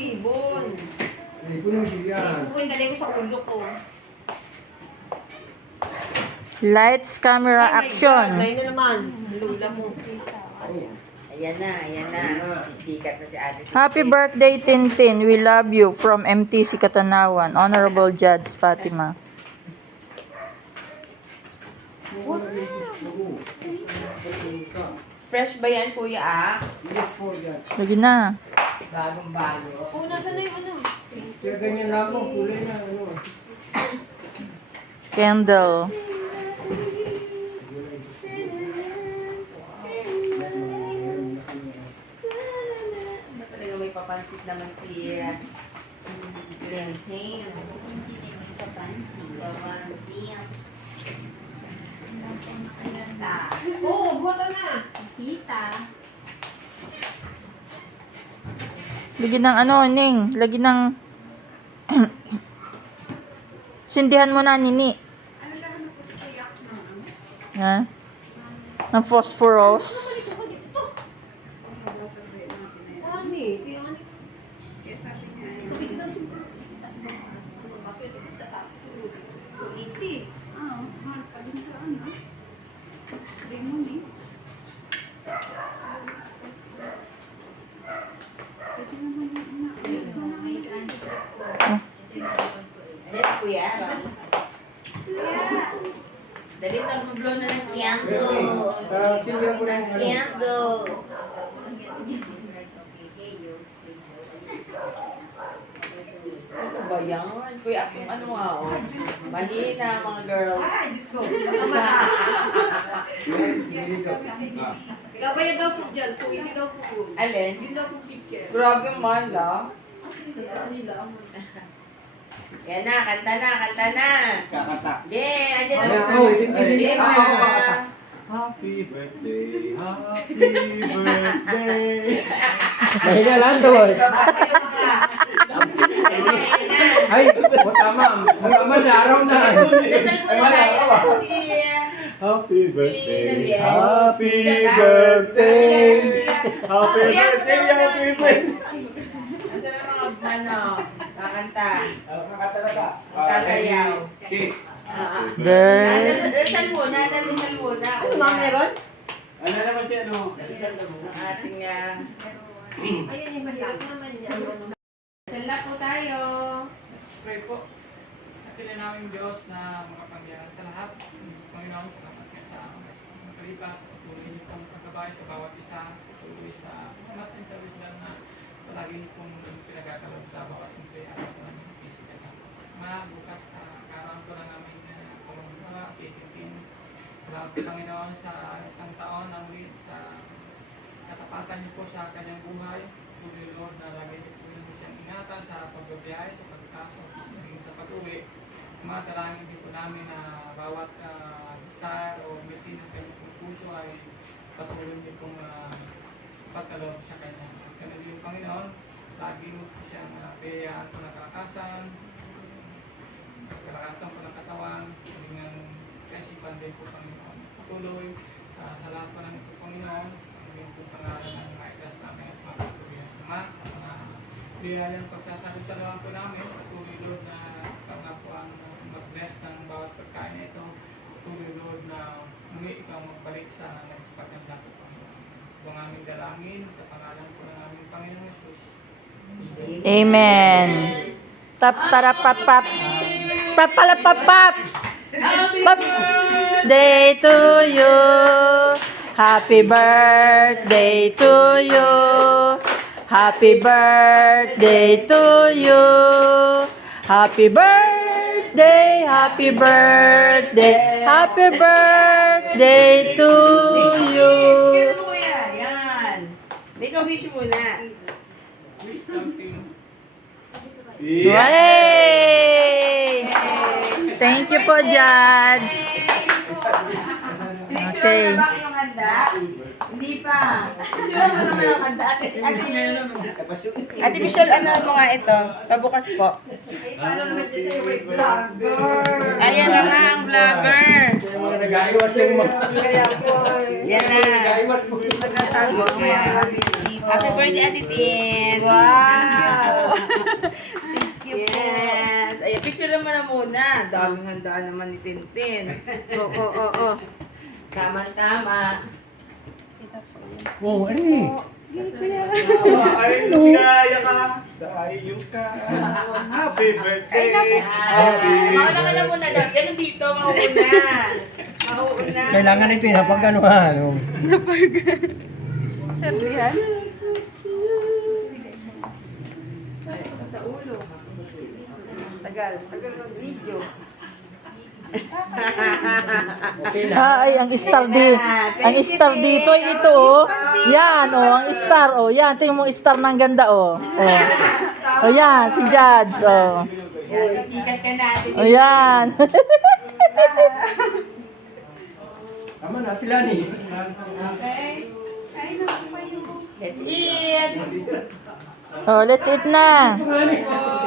ibon. Ibon mo siya. Ibon ko yung galing ko sa ulo ko. Lights, camera, Ay, my God, action. May na naman. Lula mo. Ayan na. Sisikat na si Ate. Happy birthday, Tintin. We love you. From MTC Katanawan. Honorable Judge Fatima. Fresh ba yan, Kuya Ax? Yes po yan. Lagi na. Bagong-bago. Oo, nasa na yung ano? Kaya ganyan lang mo, kulay na ano. Candle. Ba talaga may papansit naman si Lenting. Hindi na yung papansin. Papansit. Oo, buhata na. Si tita. Lagi ng ano, Ning. Lagi ng... Sindihan mo na, Nini. Ha? Ng phosphorus. Ani, kaya ani. Ah, mas mahal pa din ka, ano? Lemon eh. Pwede naman yung may transfer po. Ayan, Kuya. Dali, mag-blow na ng candle. Sindihan ko na yung ano. Candle. Ano ba yan? Kuya, Ax, yung ano nga, oh. Mahina, mga girls. Gabay daw po dyan. Kung hindi daw po. Alin? Yun daw po picture. Grabe man, la. Sa nila. Yan na, kanta na, kanta na. Kakata. Yeah, andyan na. Ayan, oh, hindi. Yeah, Ako, ako, na. kakata. Happy birthday, happy birthday. Mahiga lang doon. Yan na. Ay, o tama. Ang tama na, araw na. Dasal mo na tayo kasi Happy birthday, Daniel. happy Tsaka- birthday, happy Kuya, birthday, sumawa na. happy birthday. Nasaan ang mga ano, kakanta, Kakata na ka. sasayaw. Cake. Girl. Dasal muna, dasal muna. Ano mga meron? Ano naman si ano? Ang ating Ayan yung mahirap naman niya. dasal na po tayo. Pray po. Natin namin Diyos na makapangyarihan sa lahat. Panginoon, salamat kayo sa magkalipas, sa patuloy niyo pong pagkabay sa bawat isa, patuloy sa natin sa wisdom na palagi niyo pong pinagkakalog sa bawat mga araw po namin physical na. Bukas sa karoon po na namin kumagawa si Tintin. Salamat po Panginoon sa isang taon na ulit sa katapatan niyo po sa kanyang buhay. Tuloy Lord na lagi niyo po siyang ingatan sa pagbabiyahe, sa pagkasok, sa pag-uwi. Matalangin din po namin na bawat desire o bitin ng kanyang puso ay patuloy niyo pong pagkaloob sa kanya. Kaya yung Panginoon, lagi mo po siyang payaan po ng kalakasan po ng katawan, kalingan kaisipan din po Panginoon. Patuloy sa lahat po ng ito Panginoon, yung po pangalan ng maitas namin at patuloy ang mas, sa mga biyayang pagsasalusaluhan po namin, patuloy Lord na ikaw nga po ang mag-bless ng bawat pagkain na ito. Patuloy Lord na muli ikaw magbalik sa nagsipaganda po Panginoon. Ito ang aming dalangin sa pangalan po ng aming Panginoong Jesus. Amen. Tap tarapapap. Papalapapap. Birthday to you. Happy birthday to you. Happy birthday to you. Happy birthday, happy birthday, happy birthday to you. Kaya mo kuya, yan. Ikaw wish muna. Something. Yay! Thank you po, Judge. Okay. Sure na ba kayong handa? Hindi pa. Sure mo naman ang handa. Ate Michelle, ano mo nga ito? Pabukas po. Ay, paano naman dyan sa'yo? Wait, vlogger. Ayan na nga ang vlogger. Yung mga nag-aiwas yung mga... Yan na. Nag-aiwas mo. Happy birthday, Ate Tin. Wow. Thank you po. Yes. Ayan, picture naman na muna. Daming handaan naman ni Tintin. Oo. Tama-tama. Kita po yun. Oh, ano eh? Ay, ligaya ka. Sa iyo ka. Happy birthday. Mauna ka na muna daw. Ganun dito, mauuna. Mauuna. Kailangan ito yung pag ano ha. Serbihan? Sa ulo. Tagal ng video. Okay na. Ay, ang star ang star dito ay ito oh. Yan oh, ang star oh. Yan, tingnan mo ang star ng ganda oh. Oh yan, si Jads oh. Yan, sisikat ka natin. Oh yan. Tama na, Tilani. Okay. Kain na po kayo. Let's eat. Oh, let's eat na. Oh.